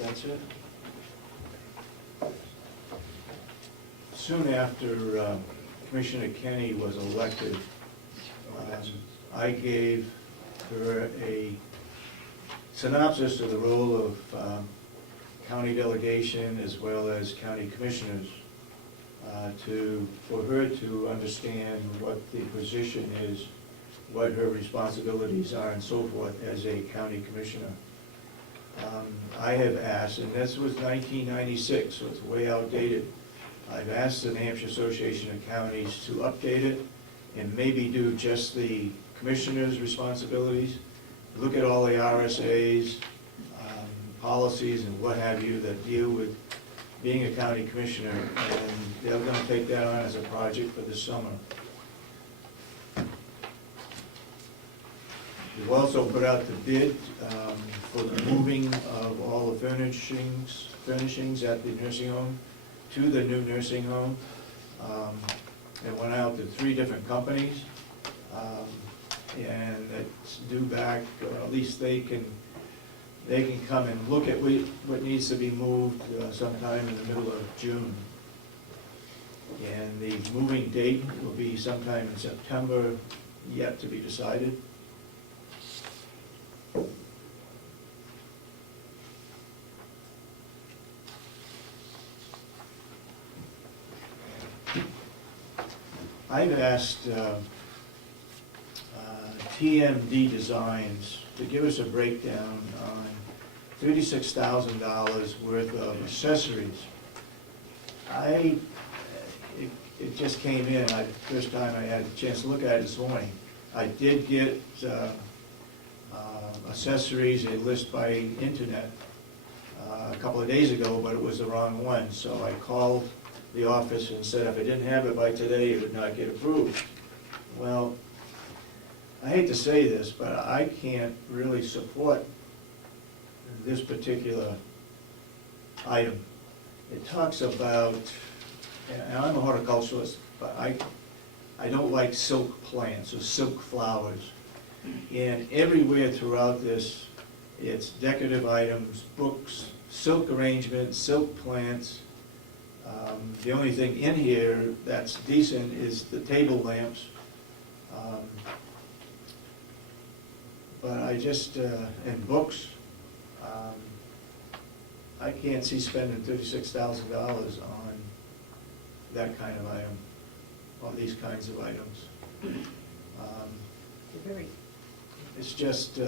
That's it. Soon after Commissioner Kenny was elected, I gave her a synopsis of the role of county delegation as well as county commissioners for her to understand what the position is, what her responsibilities are and so forth as a county commissioner. I have asked, and this was 1996, so it's way outdated, I've asked the New Hampshire Association of Counties to update it and maybe do just the commissioner's responsibilities, look at all the RSAs, policies and what have you that deal with being a county commissioner, and they're going to take that on as a project for this summer. We've also put out the bid for the moving of all the furnishings at the nursing home to the new nursing home. It went out to 3 different companies, and it's due back, or at least they can come and look at what needs to be moved sometime in the middle of June. And the moving date will be sometime in September, yet to be decided. I've asked TMD Designs to give us a breakdown on $36,000 worth of accessories. It just came in, first time I had a chance to look at it this morning. I did get accessories, a list by internet a couple of days ago, but it was the wrong one, so I called the office and said if I didn't have it by today, it would not get approved. Well, I hate to say this, but I can't really support this particular item. It talks about, and I'm a horticulturalist, but I don't like silk plants or silk flowers. And everywhere throughout this, it's decorative items, books, silk arrangements, silk plants. The only thing in here that's decent is the table lamps. But I just, and books, I can't see spending $36,000 on that kind of item, or these kinds of items. It's just,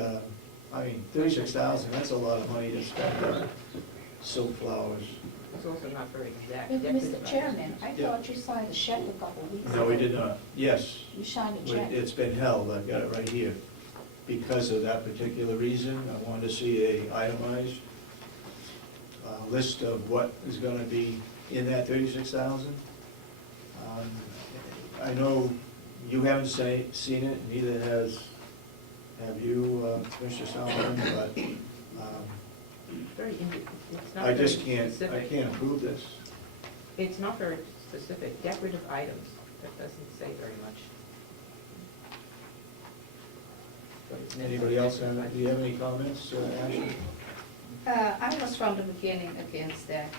I mean, $36,000, that's a lot of money to spend on silk flowers. It's also not very exact. But Mr. Chairman, I thought you signed a check a couple of weeks ago. No, we did not. Yes. You signed a check. It's been held, I've got it right here. Because of that particular reason, I wanted to see a itemized list of what is going to be in that $36,000. I know you haven't seen it, neither have you, Mr. Solomon, but It's not I very just can't, specific. I can't approve this. It's not very specific. Decorative items, that doesn't say very much. But it's meant Anybody for else, decorative do you have any comments, Ashley? I was from the beginning against that.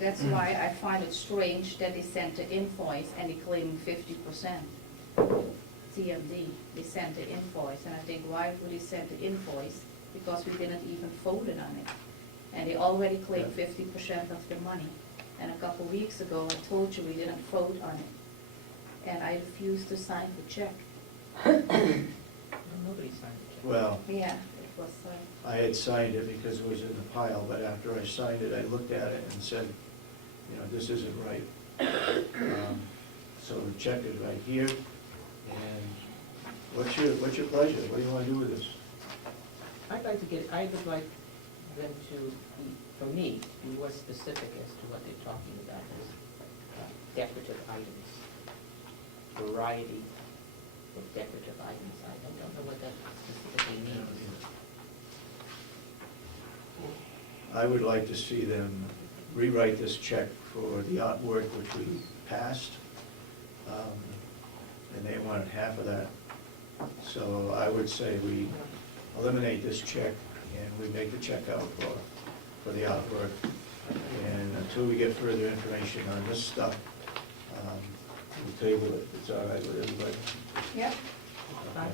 That's why I find it strange that they sent the invoice and they claim 50%. TMD, they sent the invoice, and I think, why would they send the invoice? Because we didn't even vote on it. And they already claimed 50% of the money. And a couple of weeks ago, I told you we didn't vote on it. And I refused to sign the check. Nobody signed the check. Well, Yeah, it was signed. I had signed it because it was in the pile, but after I signed it, I looked at it and said, you know, this isn't right. So the check is right here, and what's your pleasure? What do you want to do with this? I would like them to, for me, be more specific as to what they're talking about as decorative items, variety of decorative items. I don't know what that specifically means. I would like to see them rewrite this check for the artwork which we passed, and they wanted half of that. So I would say we eliminate this check, and we make the check out for the artwork. And until we get further information on this stuff, we'll table it, if it's all right with everybody. Yep. Okay.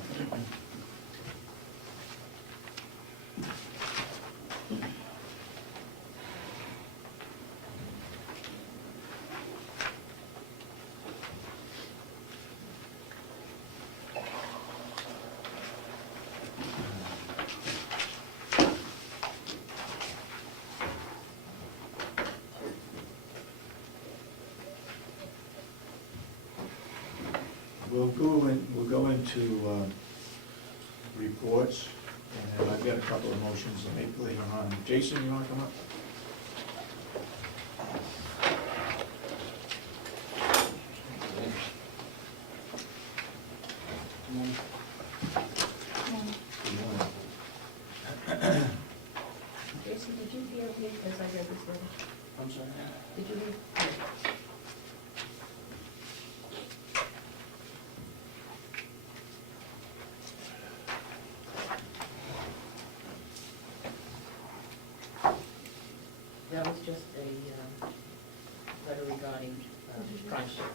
We'll go into reports, and I've got a couple of motions to make later on. Jason, you want to come up? Good morning. Jason, did you hear me as I read this letter? I'm sorry? Did you read? That was just a letter regarding friendship.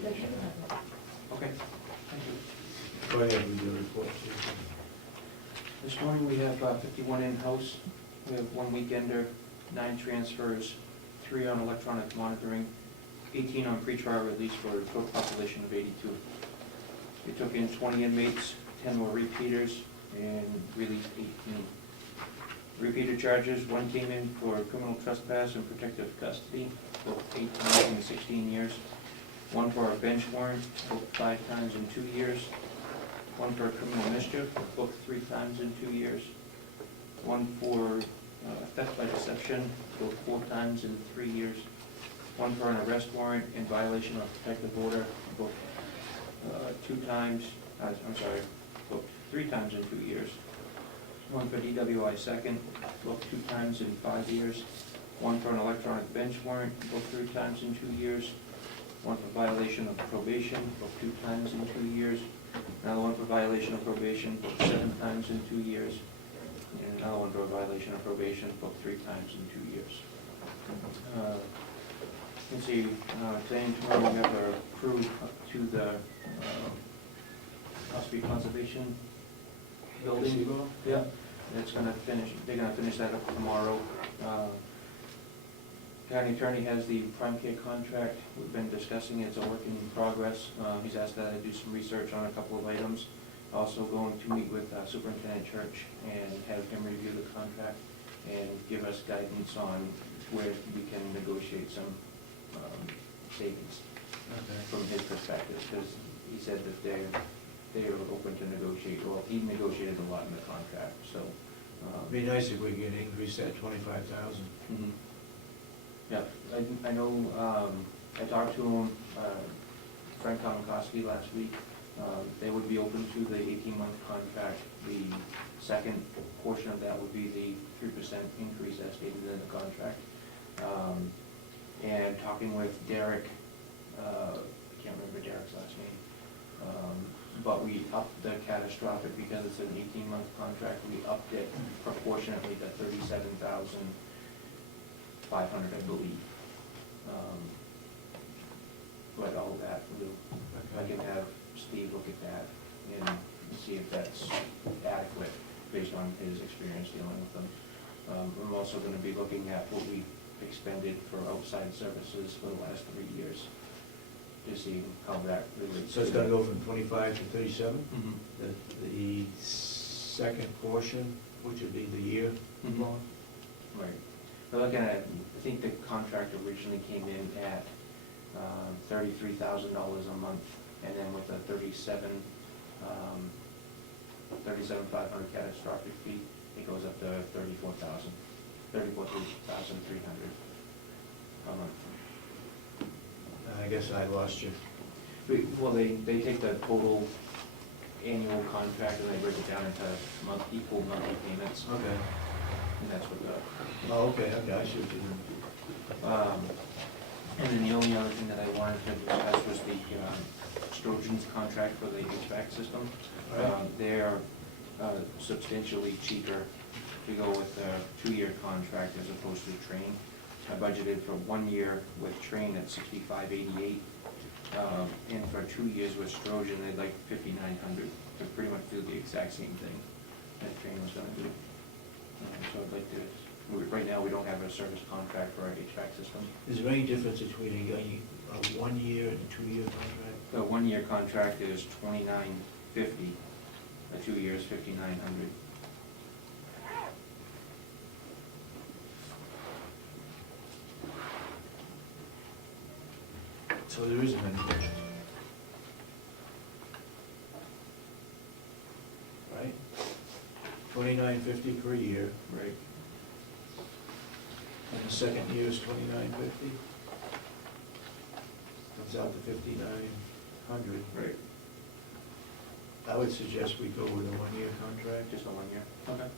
They should have that. Okay, thank you. Go ahead with your report, Jason. This morning we have 51 in-house. We have 1 weekender, 9 transfers, 3 on electronic monitoring, 18 on pretrial release for a total population of 82. We took in 20 inmates, 10 more repeaters, and released 18. Repeater charges, 1 came in for criminal trespass and protective custody, both 8 times in 16 years. 1 for a bench warrant, both 5 times in 2 years. 1 for criminal mischief, both 3 times in 2 years. 1 for theft by deception, both 4 times in 3 years. 1 for an arrest warrant in violation of protective order, both 3 times in 2 years. 1 for DWI second, both 2 times in 5 years. 1 for an electronic bench warrant, both 3 times in 2 years. 1 for violation of probation, both 2 times in 2 years. Another 1 for violation of probation, both 7 times in 2 years. And another 1 for a violation of probation, both 3 times in 2 years. You can see, today and tomorrow we have our crew up to the House Street Conservation Building. Yeah, it's gonna finish, they're gonna finish that up tomorrow. County attorney has the prime care contract. We've been discussing it. It's a work in progress. He's asked that I do some research on a couple of items. Also going to meet with Superintendent Church and have him review the contract and give us guidance on where we can negotiate some savings from his perspective, because he said that they're open to negotiate. Well, he negotiated a lot in the contract, so. It'd be nice if we could increase that 25,000. Mhm. Yeah, I know, I talked to him, Frank Tomakoski last week. They would be open to the 18-month contract. The second portion of that would be the 3% increase as stated in the contract. And talking with Derek, I can't remember Derek's last name, but we upped the catastrophic because it's an 18-month contract. We upped it proportionately to $37,500, I believe. But all of that, I can have Steve look at that and see if that's adequate based on his experience dealing with them. I'm also going to be looking at what we expended for outside services for the last 3 years to see how that relates. So it's gonna go from 25 to 37? Mhm. The second portion, which would be the year? Mhm. Right. We're looking at, I think the contract originally came in at $33,000 a month, and then with a $37,500 catastrophic fee, it goes up to 34,300 per month. I guess I lost you. Well, they take the total annual contract and they break it down into equal monthly payments, Okay. and that's what the, Oh, okay, I see what you mean. and then the only other thing that I wanted to discuss was the Sturgeon's contract for the HVAC system. Right. They're substantially cheaper to go with a 2-year contract as opposed to Train. I budgeted for 1 year with Train at $65.88, and for 2 years with Sturgeon, they'd like $5,900 to pretty much do the exact same thing that Train was gonna do. So I'd like to, right now, we don't have a service contract for our HVAC system. Is there any difference between a 1 year and a 2-year contract? The 1-year contract is $29.50, the 2 years $5,900. So there isn't any difference. Right? $29.50 per year. Right. And the second year is $29.50. Comes out to $5,900. Right. I would suggest we go with a 1-year contract. Just a 1 year? Okay.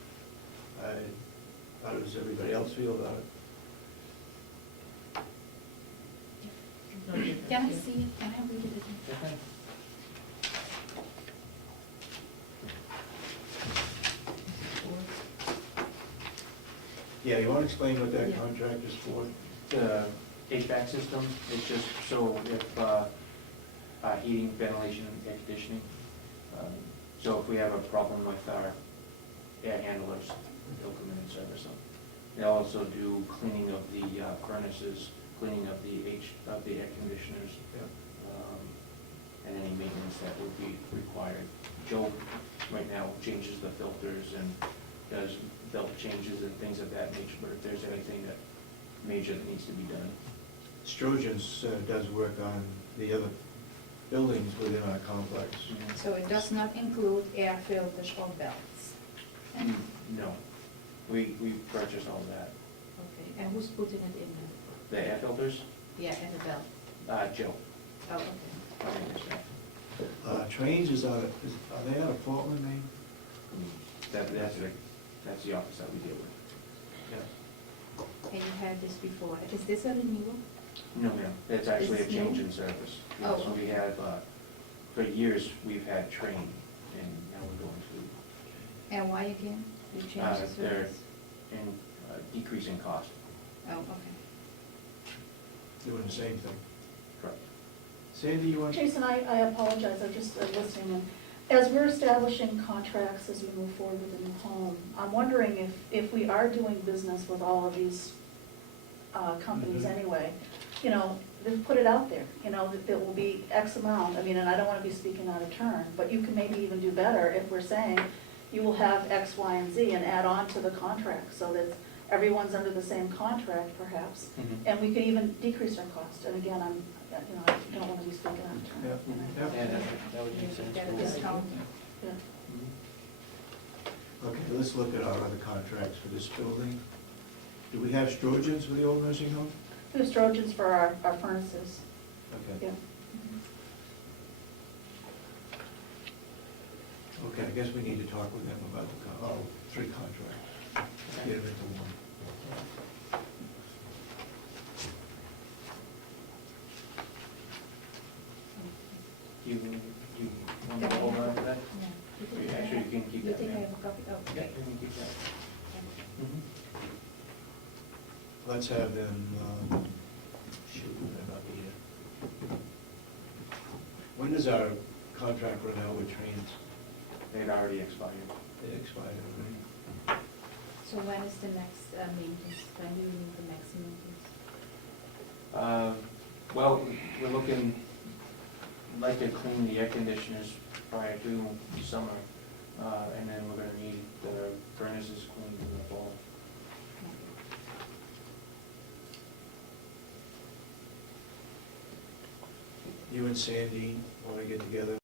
How does everybody else feel about it? No difference, Can I yeah. see it? Can I read it again? Okay. Yeah, you want to explain what that Yeah. contract is for? The HVAC system, it's just so if heating, ventilation, and air conditioning. So if we have a problem with our air handlers, they'll come in and service them. They also do cleaning of the furnaces, cleaning of the air conditioners, and any maintenance that would be required. Joe, right now, changes the filters and does belt changes and things of that nature, but if there's anything that major that needs to be done. Sturgeon's does work on the other buildings within our complex. So it does not include air filters or belts? No, we purchased all that. Okay, and who's putting it in there? The air filters, Yeah, and the belt? Joe. Oh, okay. I understand. Trains are they out of Portland, Maine? That's the office that we deal with. Yeah. And you had this before. Is this a renewal? No, ma'am, it's actually a It's change new? in service. Oh, So we okay. have, for years, we've had Train, and now we're going And why again? You to, changed the they're service? in decreasing cost. Oh, okay. Doing the same thing. Correct. Sandy, you want? Jason, I apologize, I'm just listening in. As we're establishing contracts as we move forward with the new home, I'm wondering if we are doing business with all of these companies Mhm. anyway, then put it out there, that there will be X amount. I mean, and I don't want to be speaking out of turn, but you can maybe even do better if we're saying you will have X, Y, and Z and add on to the contract so that everyone's under the same contract perhaps. And we could even decrease our cost. And again, I don't want to be speaking out of turn. Yeah. Yeah, that would make sense. Get a discount? Yeah. Mhm. Okay, let's look at our other contracts for this building. Do we have Sturgeon's for the old nursing home? There's Trojans for our furnaces, Okay. yeah. Okay, I guess we need to talk with them about the 3 contracts. Get them into one. You want to hold on to that? Yeah. Actually, you can keep You that, think I ma'am. have a copy? Oh, Yeah, okay. you can keep that. Mhm. Let's have them, they're not here. When does our contract run out with Trains? They'd already expired. They expired already. So when is the next maintenance? When do you need the next maintenance? Well, we're looking, like to clean the air conditioners prior to summer, and then we're gonna need the furnaces cleaned in the fall. You and Sandy, want to get together